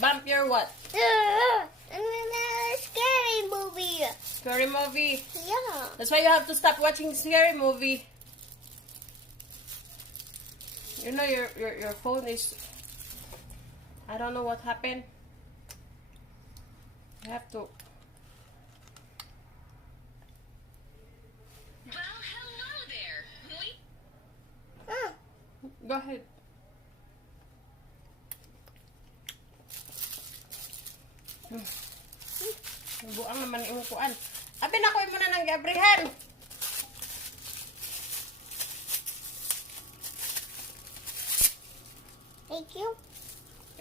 Bump your what? Scary movie. Scary movie. Yeah. That's why you have to stop watching scary movie. You know your phone is, I don't know what happened. You have to. Well, hello there. Go ahead. Buang naman yung kuan. Abi na ko muna ng gabrihan. Thank you.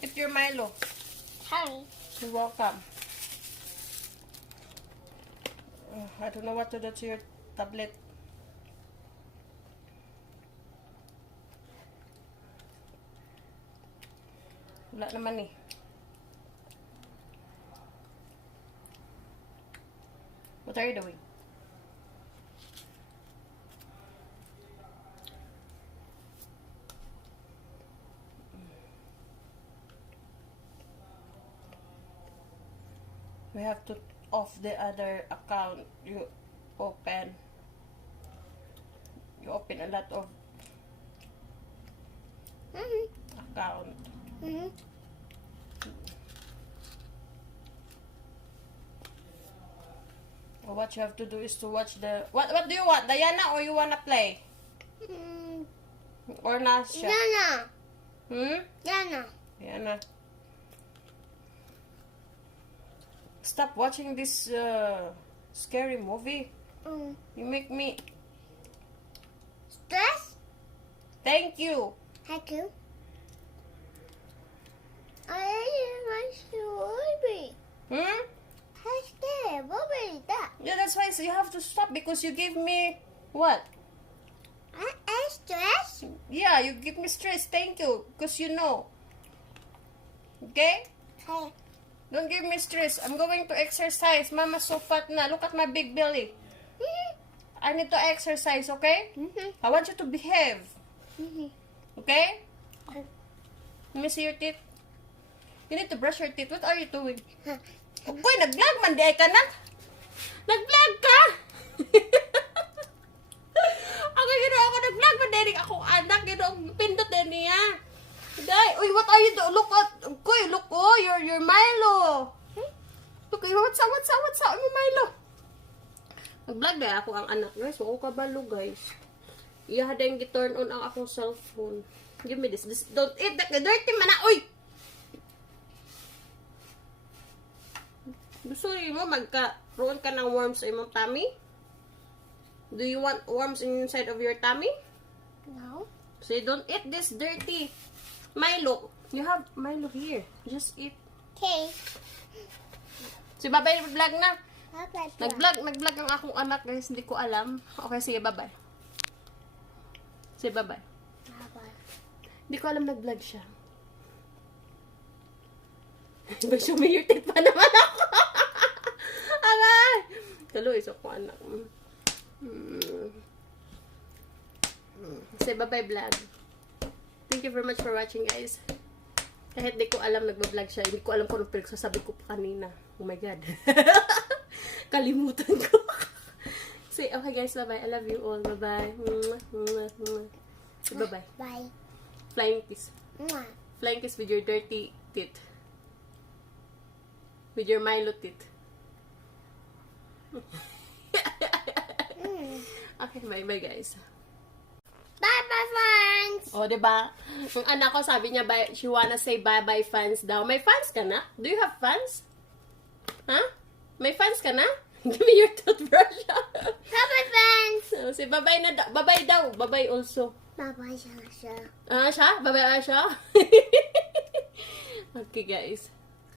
It's your Milo. Hi. You're welcome. I don't know what to do to your tablet. Wala naman eh. What are you doing? We have to off the other account. You open a lot of account. What you have to do is to watch the what do you want, Diana, or you wanna play? Or Nasha? Yana. Diana. Stop watching this scary movie. You make me Stress? thank you. Thank you. I want to baby. Yeah, that's why you have to stop because you give me what? I stress? Yeah, you give me stress. Thank you, because you know. Okay? Hey. Don't give me stress. I'm going to exercise. Mama's so fat na. Look at my big belly. I need to exercise, okay? I want you to behave. Okay? Let me see your teeth. You need to brush your teeth. What are you doing? Okay, nag-vlog man. Di ay ka na. Nag-vlog ka! Okay, gano'n ako nag-vlog man. Dahil akong anak. Gano'n pindot din niya. Day, uy, what are you doing? Look at, okay, look, oh, your Milo. Look, what's up, yung Milo? Nag-vlog na ako ang anak, guys. Oo, kabalo, guys. Iya, hadang gi-turn on ang akong cellphone. Give me this. Don't eat that dirty man na, uy! Gusto mo magka-roon ka ng worms sa imong tummy? Do you want worms inside of your tummy? No. So you don't eat this dirty Milo. You have Milo here. Just eat. Okay. Si Babay nag-vlog na. Okay. Nag-vlog ang akong anak, guys. Hindi ko alam. Okay, sige, bye-bye. Sige, bye-bye. Hindi ko alam nag-vlog siya. Show me your teeth pa naman ako. Agay! Tuloy, so ko anak. Say bye-bye vlog. Thank you very much for watching, guys. Kahit di ko alam nagba-vlog siya, hindi ko alam kung anong pinagsasabi ko pa kanina. Oh my God. Kalimutan ko. Say, okay guys, bye-bye. I love you all. Bye-bye. Bye-bye. Bye. Flying kiss. Mwah. Flying kiss with your dirty teeth. With your Milo teeth. Okay, bye-bye guys. Bye-bye, friends. O, diba? Yung anak ko sabi niya, she wanna say bye-bye fans daw. May fans ka na? Do you have fans? Huh? May fans ka na? Give me your toothbrush. Bye-bye, friends. So, say bye-bye na daw. Bye-bye daw. Bye-bye also. Bye-bye, Sasha. Siya? Bye-bye siya? Okay, guys.